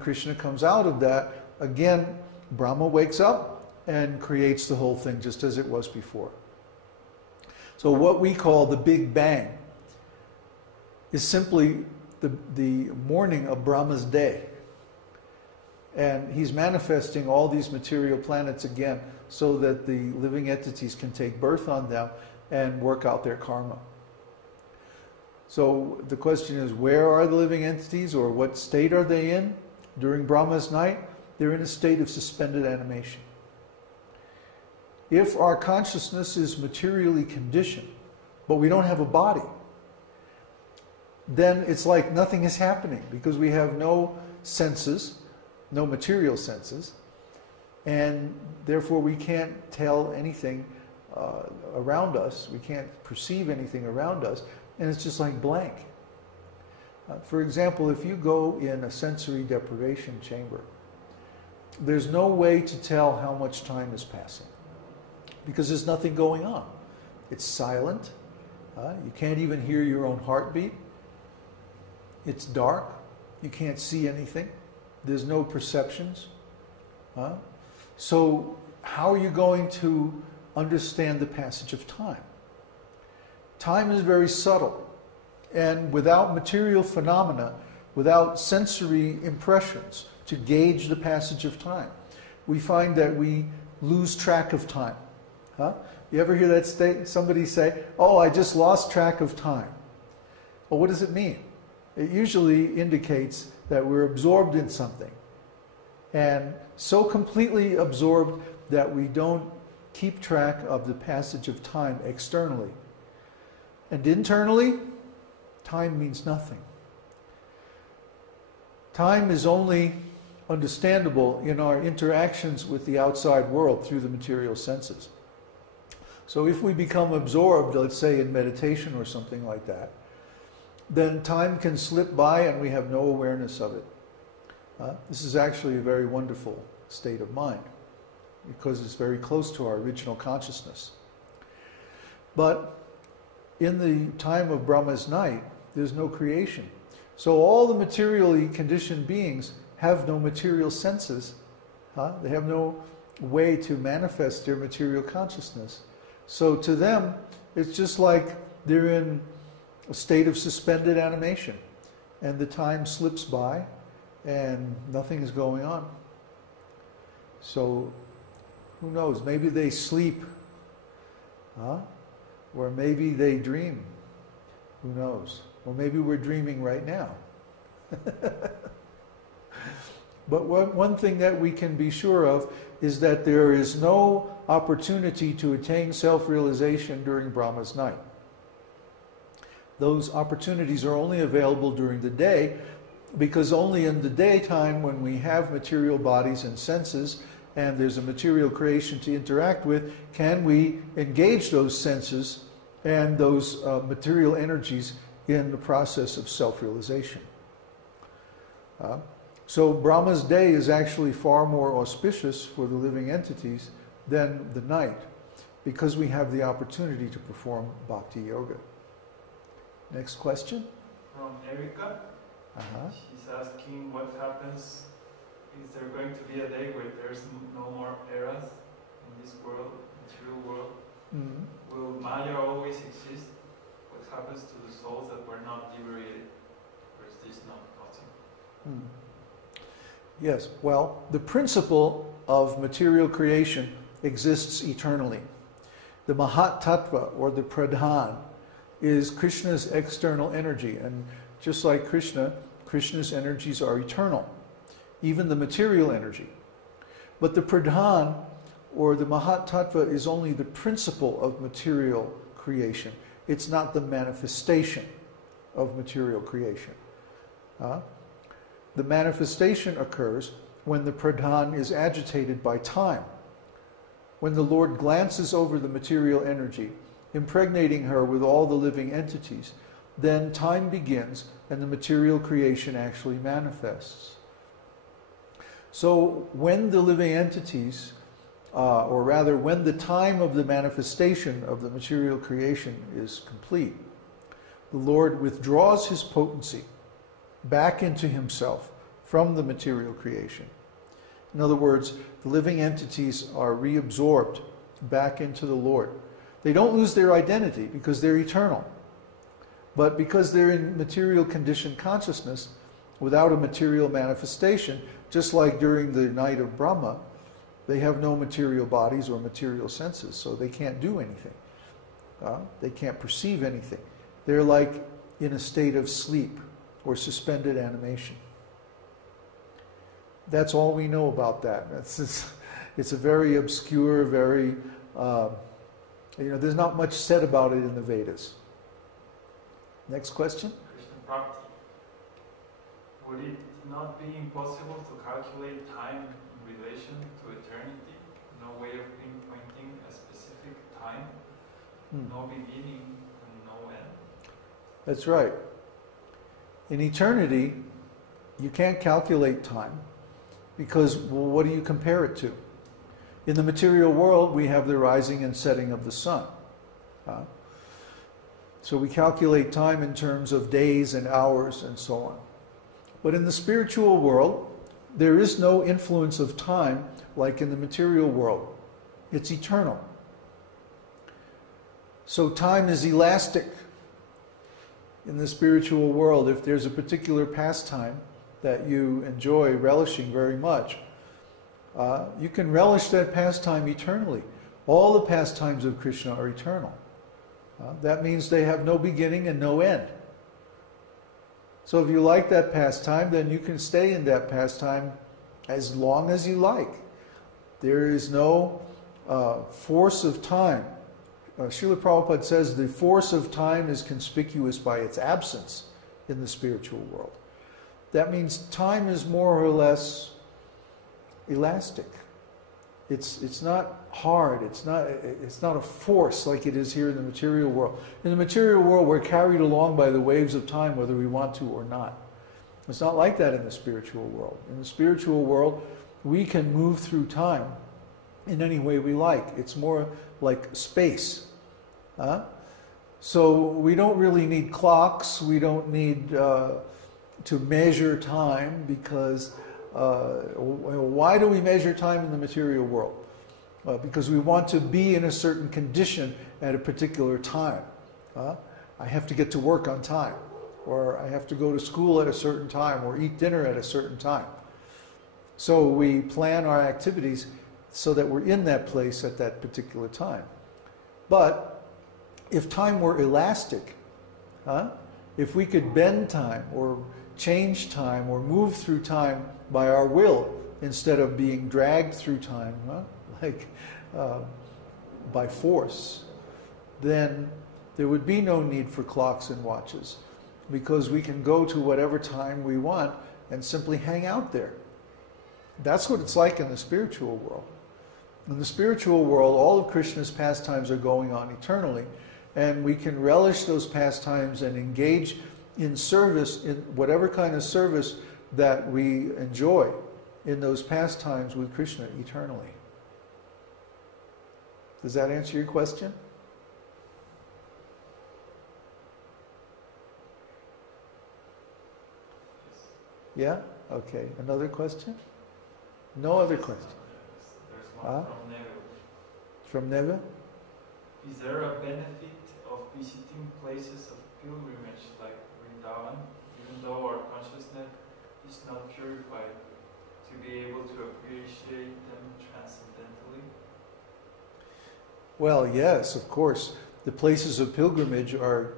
when Krishna comes out of that, again, Brahma wakes up and creates the whole thing just as it was before. So what we call the Big Bang is simply the morning of Brahma's day. And he's manifesting all these material planets again so that the living entities can take birth on them and work out their karma. So the question is, where are the living entities, or what state are they in during Brahma's night? They're in a state of suspended animation. If our consciousness is materially conditioned, but we don't have a body, then it's like nothing is happening, because we have no senses, no material senses, and therefore we can't tell anything around us, we can't perceive anything around us, and it's just like blank. For example, if you go in a sensory deprivation chamber, there's no way to tell how much time is passing, because there's nothing going on. It's silent. You can't even hear your own heartbeat. It's dark. You can't see anything. There's no perceptions. So how are you going to understand the passage of time? Time is very subtle. And without material phenomena, without sensory impressions to gauge the passage of time, we find that we lose track of time. You ever hear that somebody say, "Oh, I just lost track of time"? Well, what does it mean? It usually indicates that we're absorbed in something, and so completely absorbed that we don't keep track of the passage of time externally. And internally, time means nothing. Time is only understandable in our interactions with the outside world through the material senses. So if we become absorbed, let's say in meditation or something like that, then time can slip by and we have no awareness of it. This is actually a very wonderful state of mind, because it's very close to our original consciousness. But in the time of Brahma's night, there's no creation. So all the materially conditioned beings have no material senses. They have no way to manifest their material consciousness. So to them, it's just like they're in a state of suspended animation, and the time slips by and nothing is going on. So who knows, maybe they sleep, or maybe they dream, who knows, or maybe we're dreaming right now. But one thing that we can be sure of is that there is no opportunity to attain self-realization during Brahma's night. Those opportunities are only available during the day, because only in the daytime, when we have material bodies and senses, and there's a material creation to interact with, can we engage those senses and those material energies in the process of self-realization. So Brahma's day is actually far more auspicious for the living entities than the night, because we have the opportunity to perform bhakti yoga. Next question? From Erica. She's asking what happens, is there going to be a day where there's no more eras in this world, material world? Will Maya always exist? What happens to the souls that were not liberated? Or is this not possible? Yes, well, the principle of material creation exists eternally. The Mahat Tattva, or the Pradhan, is Krishna's external energy. And just like Krishna, Krishna's energies are eternal, even the material energy. But the Pradhan, or the Mahat Tattva, is only the principle of material creation. It's not the manifestation of material creation. The manifestation occurs when the Pradhan is agitated by time. When the Lord glances over the material energy, impregnating her with all the living entities, then time begins and the material creation actually manifests. So when the living entities, or rather when the time of the manifestation of the material creation is complete, the Lord withdraws his potency back into himself from the material creation. In other words, the living entities are reabsorbed back into the Lord. They don't lose their identity because they're eternal. But because they're in material conditioned consciousness, without a material manifestation, just like during the night of Brahma, they have no material bodies or material senses, so they can't do anything. They can't perceive anything. They're like in a state of sleep or suspended animation. That's all we know about that. It's a very obscure, very, there's not much said about it in the Vedas. Next question? Krishna Bhakti. Would it not be impossible to calculate time in relation to eternity? No way of pinpointing a specific time? No beginning and no end? That's right. In eternity, you can't calculate time because, well, what do you compare it to? In the material world, we have the rising and setting of the sun. So we calculate time in terms of days and hours and so on. But in the spiritual world, there is no influence of time like in the material world. It's eternal. So time is elastic. In the spiritual world, if there's a particular pastime that you enjoy relishing very much, you can relish that pastime eternally. All the pastimes of Krishna are eternal. That means they have no beginning and no end. So if you like that pastime, then you can stay in that pastime as long as you like. There is no force of time. Srila Prabhupada says the force of time is conspicuous by its absence in the spiritual world. That means time is more or less elastic. It's not hard. It's not a force like it is here in the material world. In the material world, we're carried along by the waves of time whether we want to or not. It's not like that in the spiritual world. In the spiritual world, we can move through time in any way we like. It's more like space. So we don't really need clocks. We don't need to measure time because why do we measure time in the material world? Because we want to be in a certain condition at a particular time. I have to get to work on time, or I have to go to school at a certain time, or eat dinner at a certain time. So we plan our activities so that we're in that place at that particular time. But if time were elastic, if we could bend time or change time or move through time by our will instead of being dragged through time by force, then there would be no need for clocks and watches because we can go to whatever time we want and simply hang out there. That's what it's like in the spiritual world. In the spiritual world, all of Krishna's pastimes are going on eternally, and we can relish those pastimes and engage in service, in whatever kind of service that we enjoy in those pastimes with Krishna eternally. Does that answer your question? Yeah? Okay. Another question? No other question? There's one from Neva. From Neva? Is there a benefit of visiting places of pilgrimage like Vrindavan, even though our consciousness is not purified, to be able to appreciate them transcendentally? Well, yes, of course. The places of pilgrimage are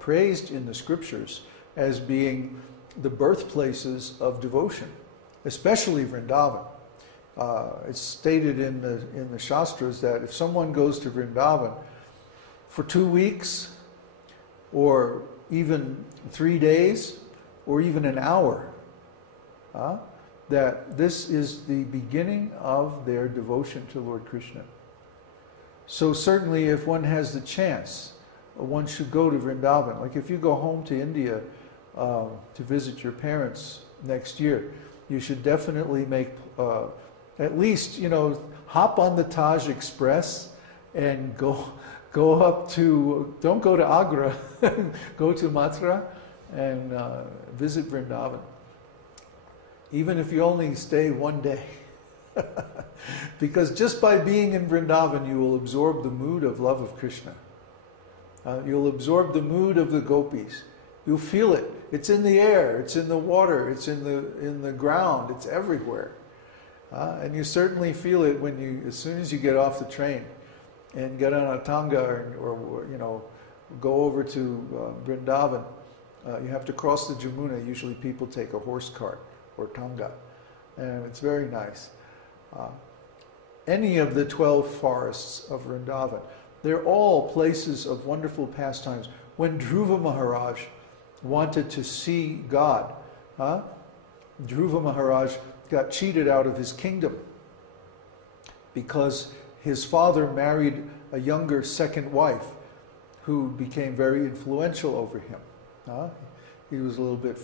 praised in the scriptures as being the birthplaces of devotion, especially Vrindavan. It's stated in the Shastras that if someone goes to Vrindavan for 2 weeks, or even 3 days, or even an hour, that this is the beginning of their devotion to Lord Krishna. So certainly if one has the chance, one should go to Vrindavan. Like if you go home to India to visit your parents next year, you should definitely make, at least, hop on the Taj Express and go up to, don't go to Agra, go to Mathura and visit Vrindavan. even if you only stay one day. Because just by being in Vrindavan, you will absorb the mood of love of Krishna. You'll absorb the mood of the gopis. You'll feel it. It's in the air, it's in the water, it's in the ground, it's everywhere. And you certainly feel it when you, as soon as you get off the train and get on a tanga or you know, go over to Vrindavan. You have to cross the Jamuna. Usually people take a horse cart or tanga, and it's very nice. Any of the 12 forests of Vrindavan, they're all places of wonderful pastimes. When Dhruva Maharaj wanted to see God, Dhruva Maharaj got cheated out of his kingdom because his father married a younger second wife who became very influential over him. He was a little bit